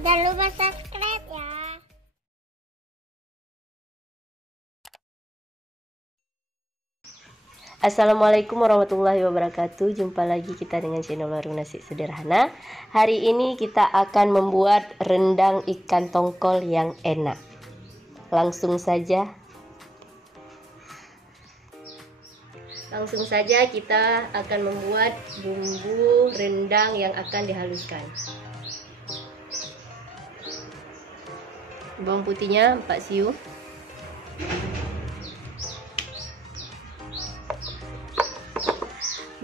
Jangan lupa subscribe ya. Assalamualaikum warahmatullahi wabarakatuh. Jumpa lagi kita dengan channel Warung Nasi Sederhana. Hari ini kita akan membuat rendang ikan tongkol yang enak. Langsung saja kita akan membuat bumbu rendang yang akan dihaluskan. Bawang putihnya 4 siung,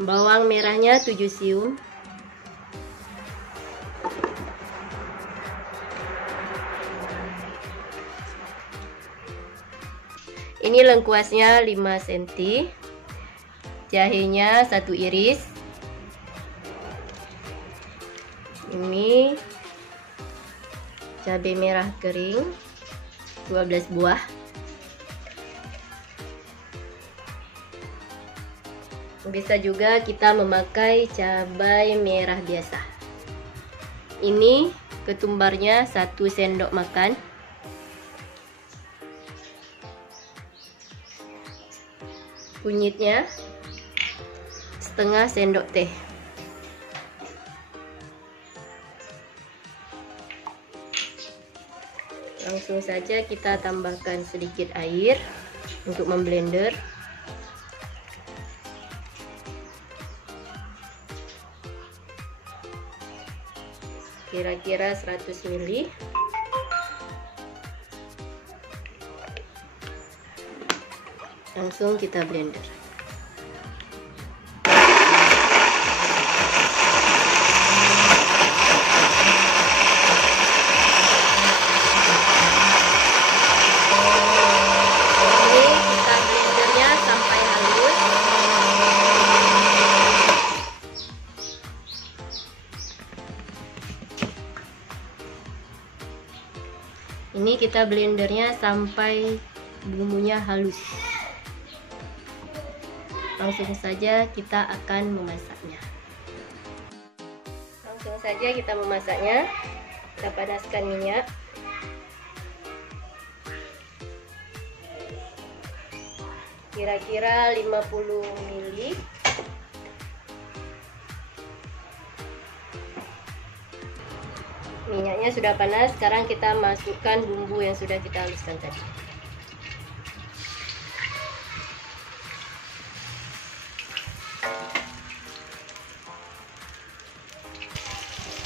bawang merahnya 7 siung, ini lengkuasnya 5 cm, jahenya 1 iris, ini cabai merah kering 12 buah, bisa juga kita memakai cabai merah biasa. Ini ketumbarnya 1 sendok makan, kunyitnya setengah sendok teh. Langsung saja kita tambahkan sedikit air untuk memblender. Kira-kira 100 ml. Langsung kita blender. Ini kita blendernya sampai bumbunya halus. Langsung saja kita akan memasaknya. Kita panaskan minyak. Kira-kira 50 ml. Minyaknya sudah panas, sekarang kita masukkan bumbu yang sudah kita haluskan tadi.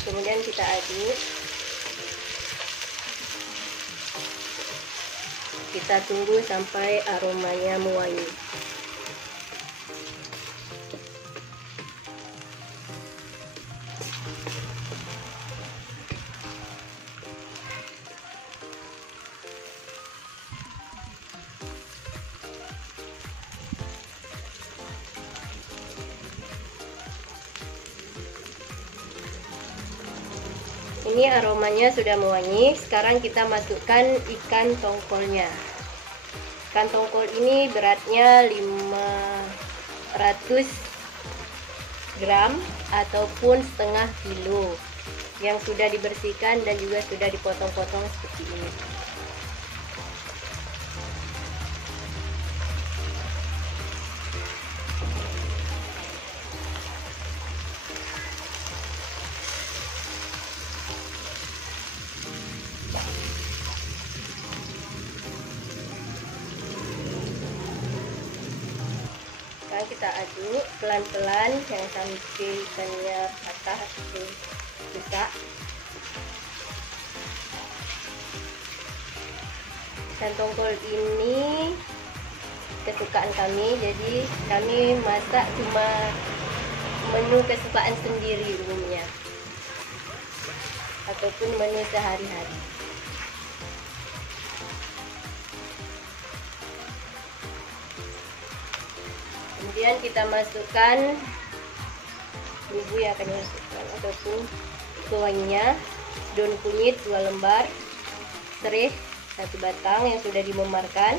Kemudian kita aduk. Kita tunggu sampai aromanya mewangi. Ini aromanya sudah mewangi. Sekarang kita masukkan ikan tongkolnya. Ikan tongkol ini beratnya 500 gram ataupun setengah kilo, yang sudah dibersihkan dan juga sudah dipotong-potong seperti ini. Kita aduk pelan-pelan, jangan sampai ikannya patah atau rusak. Ikan tongkol ini kesukaan kami, jadi kami masak cuma menu kesukaan sendiri umumnya ataupun menu sehari-hari. Kemudian kita masukkan bumbu yang akan dimasukkan ataupun pewanginya. Daun kunyit 2 lembar, serai 1 batang yang sudah dimemarkan,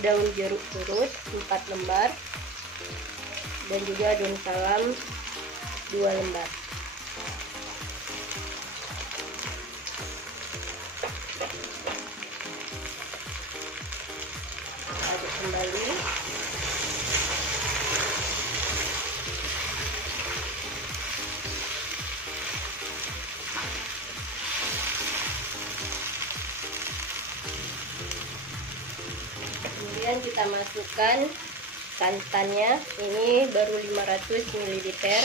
daun jeruk purut 4 lembar, dan juga daun salam 2 lembar. kembali. Kemudian kita masukkan santannya, ini baru 500 ml.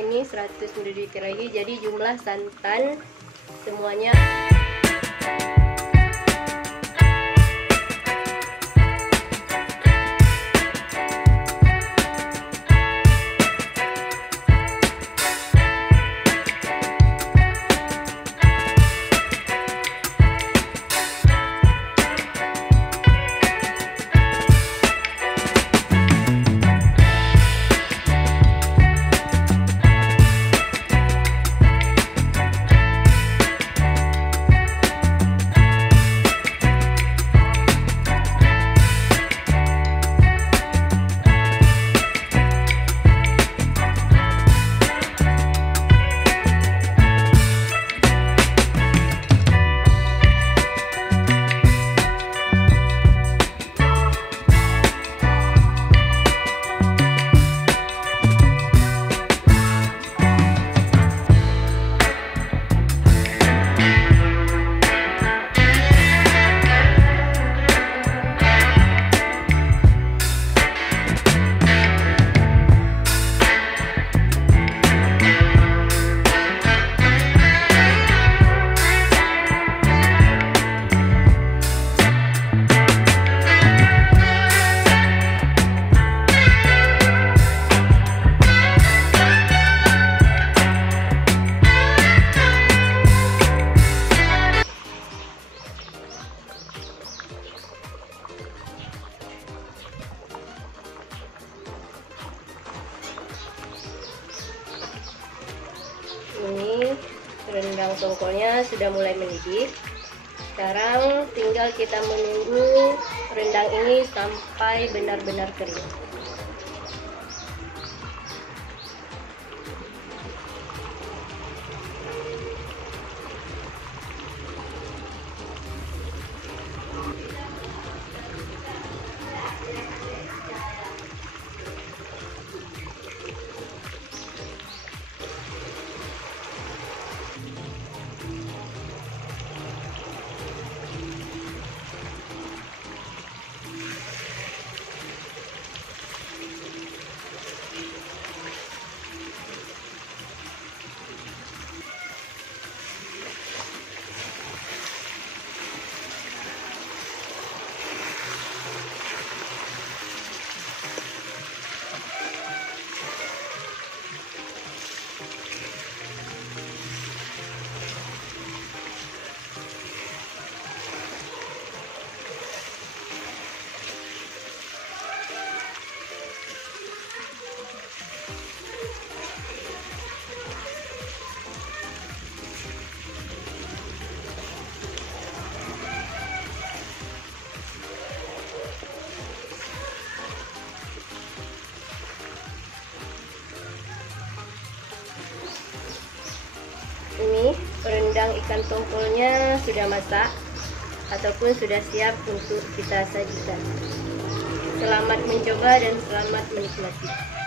Ini 100 ml lagi, jadi jumlah santan semuanya ini rendang tongkolnya sudah mulai mendidih. Sekarang tinggal kita menunggu rendang ini sampai benar-benar kering. Ini rendang ikan tongkolnya sudah masak ataupun sudah siap untuk kita sajikan. Selamat mencoba dan selamat menikmati.